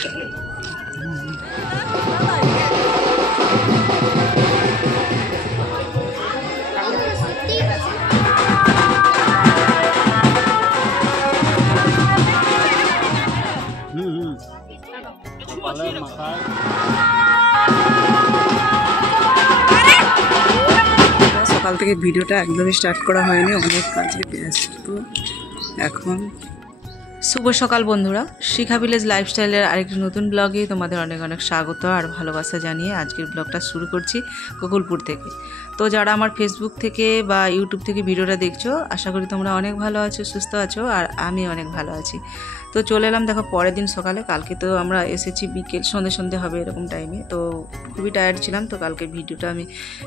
সকাল থেকে ভিডিওটা একদমই স্টার্ট করা হয়নি, অনেক কাজে ব্যস্ত এখন। শুভ সকাল বন্ধুরা, শিখা ভিলেজ লাইফস্টাইলের আরেকটি নতুন ব্লগে তোমাদের অনেক অনেক স্বাগত আর ভালোবাসা জানিয়ে আজকের ব্লগটা শুরু করছি গোকুলপুর থেকে। তো যারা আমার ফেসবুক থেকে বা ইউটিউব থেকে ভিডিওটা দেখছো, আশা করি তোমরা অনেক ভালো আছো, সুস্থ আছো, আর আমি অনেক ভালো আছি। তো চলে এলাম দেখো পরের দিন সকালে। কালকে তো আমরা এসেছি বিকেল সন্ধে হবে এরকম টাইমে, তো খুবই টায়ার্ড ছিলাম, তো কালকে ভিডিওটা আমি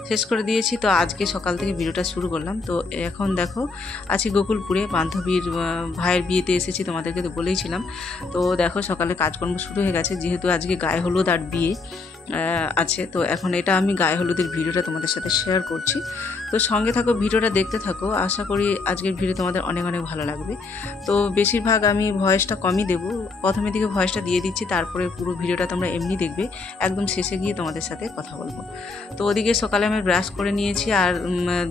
শেষ করে দিয়েছি। তো আজকে সকাল থেকে ভিডিওটা শুরু করলাম। তো এখন দেখো আছি গোকুলপুরে, বান্ধবীর ভাইয়ের বিয়েতে এসেছি, তোমাদেরকে তো বলেইছিলাম। তো দেখো সকালে কাজকর্ম শুরু হয়ে গেছে, যেহেতু আজকে গায়ে হলুদ আর বিয়ে আছে। তো এখন এটা আমি গায়ে হলুদের ভিডিওটা তোমাদের সাথে শেয়ার করছি। তো সঙ্গে থাকো, ভিডিওটা দেখতে থাকো, আশা করি আজকের ভিডিও তোমাদের অনেক অনেক ভালো লাগবে। তো বেশিরভাগ আমি ভয়েসটা কমই দেবো, প্রথমের দিকে ভয়েসটা দিয়ে দিচ্ছি, তারপরে পুরো ভিডিওটা তোমরা এমনি দেখবে, একদম শেষে গিয়ে তোমাদের সাথে কথা বলবো। তো ওদিকে সকালে আমি ব্রাশ করে নিয়েছি আর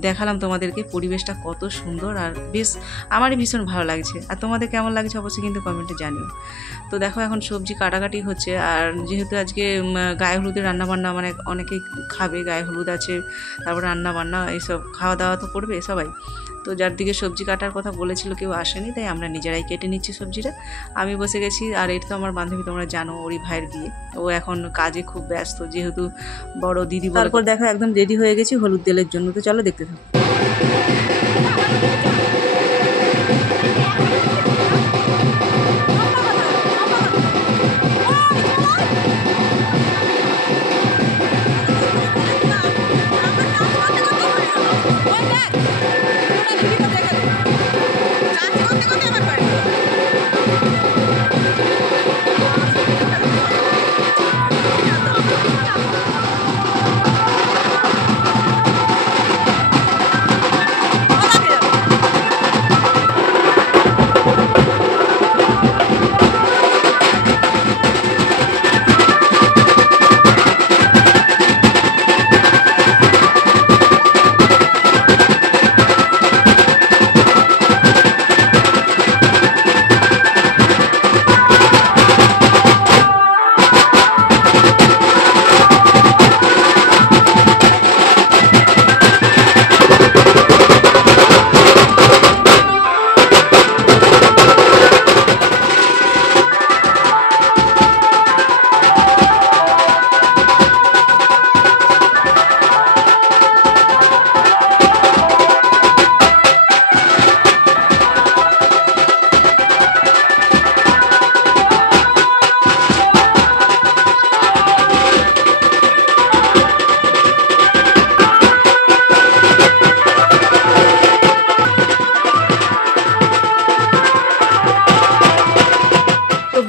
দেখালাম তোমাদেরকে পরিবেশটা কত সুন্দর, আর বেশ আমারই ভীষণ ভালো লাগছে। আর তোমাদের কেমন লাগছে অবশ্যই কিন্তু কমেন্টে জানিও। তো দেখো এখন সবজি কাটাকাটি হচ্ছে, আর যেহেতু আজকে গায়ে হলুদের রান্নাবান্না, মানে অনেকেই খাবে, গায়ে হলুদ আছে, তারপর রান্নাবান্না এইসব খাওয়া দাওয়া তো করবে সবাই। তো যার দিকে সবজি কাটার কথা বলেছিল কেউ আসেনি, তাই আমরা নিজেরাই কেটে নিচ্ছি সবজিটা। আমি বসে গেছি, আর এটা তো আমার বান্ধবী, তোমরা জানো, ওরই ভাইয়ের বিয়ে। ও এখন কাজে খুব ব্যস্ত, যেহেতু বড় দিদি। তারপর দেখো একদম রেডি হয়ে গেছি হলুদ তেলের জন্য। তো চলো দেখতে থাকো।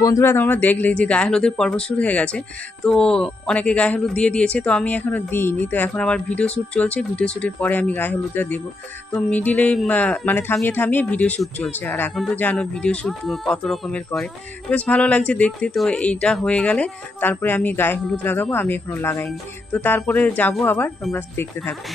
বন্ধুরা তোমরা দেখলে যে গায়ে হলুদের পর্ব শুরু হয়ে গেছে, তো অনেকে গায়ে হলুদ দিয়ে দিয়েছে, তো আমি এখনও দিইনি। তো এখন আবার ভিডিও শ্যুট চলছে, ভিডিও শ্যুটের পরে আমি গায়ে হলুদটা দেবো। তো মিডিলেই মানে থামিয়ে ভিডিও শ্যুট চলছে, আর এখন তো জানো ভিডিও শ্যুট কত রকমের করে, বেশ ভালো লাগছে দেখতে। তো এইটা হয়ে গেলে তারপরে আমি গায়ে হলুদ লাগাবো, আমি এখনও লাগাইনি। তো তারপরে যাব আবার, তোমরা দেখতে থাকবে।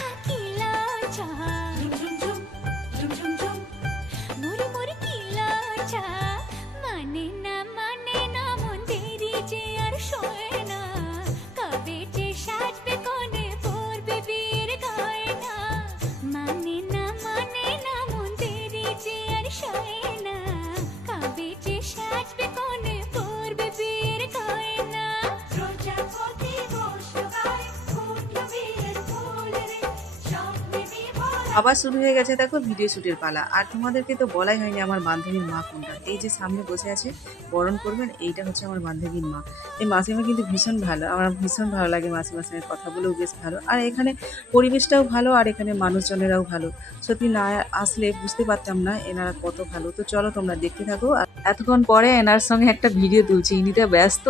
আবার শুরু হয়ে গেছে দেখো ভিডিও শ্যুটের পালা। আর তোমাদেরকে তো বলাই হয়নি আমার বান্ধবীর মা কোনটা। এই যে সামনে বসে আছে বরণ করবেন, এইটা হচ্ছে আমার বান্ধবীর মা। এই মাসিমা কিন্তু ভীষণ ভালো, আমার ভীষণ ভালো লাগে মাসিমার সঙ্গে কথা বলেও বেশ ভালো। আর এখানে পরিবেশটাও ভালো, আর এখানে মানুষজনেরাও ভালো। সত্যি না আসলে বুঝতে পারতাম না এনারা কত ভালো। তো চলো তোমরা দেখতে থাকো। আর এতক্ষণ পরে এনার সঙ্গে একটা ভিডিও তুলছি, ইনিতে ব্যস্ত,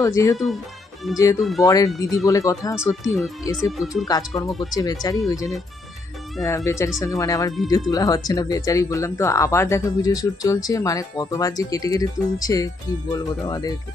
যেহেতু বরের দিদি বলে কথা। সত্যি এসে প্রচুর কাজকর্ম করছে বেচারি, ওই জন্য বেচারির সঙ্গে মানে আমার ভিডিও তোলা হচ্ছে না, বেচারি বললাম। তো আবার দেখো ভিডিও শ্যুট চলছে, মানে কতবার যে কেটে তুলছে কি বলবো তোমাদেরকে।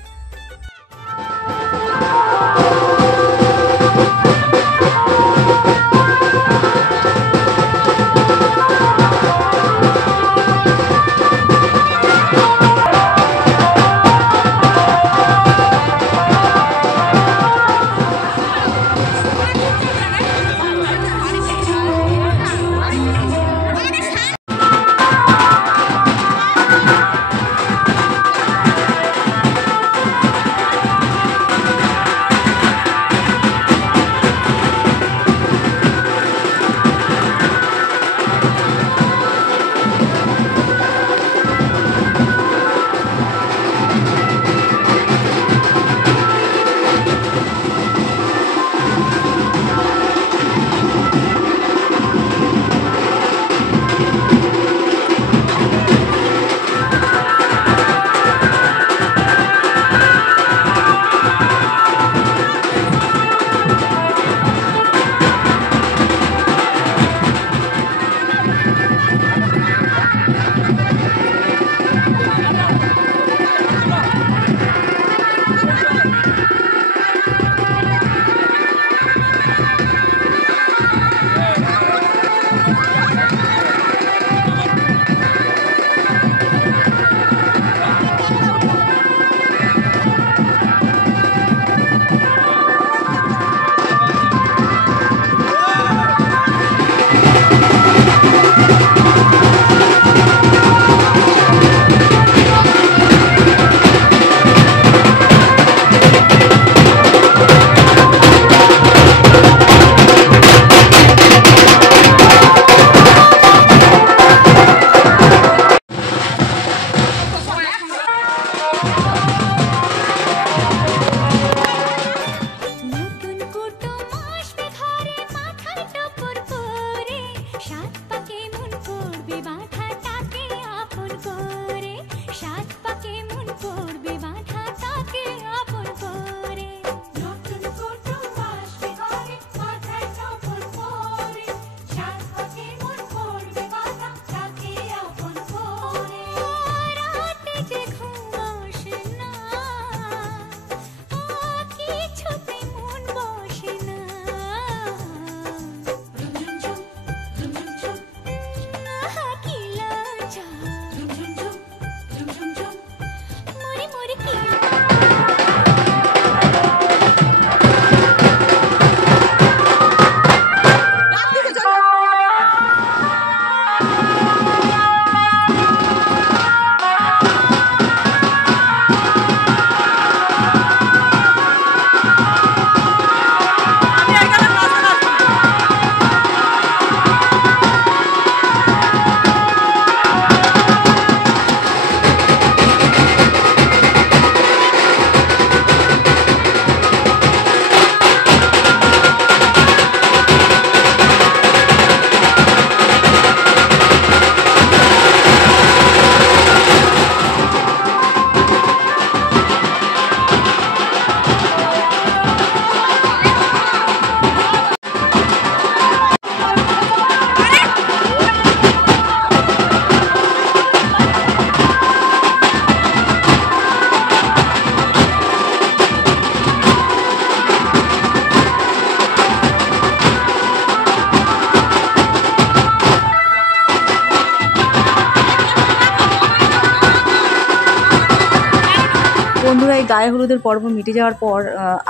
বন্ধুরা এই গায়ে হলুদের পর্ব মিটে যাওয়ার পর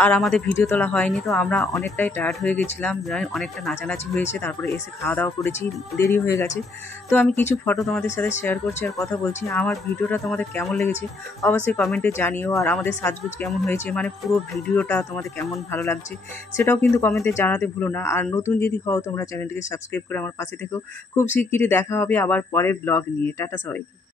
আর আমাদের ভিডিও তোলা হয়নি, তো আমরা অনেকটাই টায়ার্ড হয়ে গেছিলাম, অনেকটা নাচানাচি হয়েছে, তারপরে এসে খাওয়া দাওয়া করেছি, দেরি হয়ে গেছে। তো আমি কিছু ফটো তোমাদের সাথে শেয়ার করছি আর কথা বলছি। আমার ভিডিওটা তোমাদের কেমন লেগেছে অবশ্যই কমেন্টে জানিও, আর আমাদের সাজগুজ কেমন হয়েছে, মানে পুরো ভিডিওটা তোমাদের কেমন ভালো লাগছে সেটাও কিন্তু কমেন্টে জানাতে ভুলো না। আর নতুন যদি হও তোমরা চ্যানেলটিকে সাবস্ক্রাইব করে আমার পাশে থেকো। খুব শিগগিরই দেখা হবে আবার পরের ব্লগ নিয়ে। টাটা সবাইকে।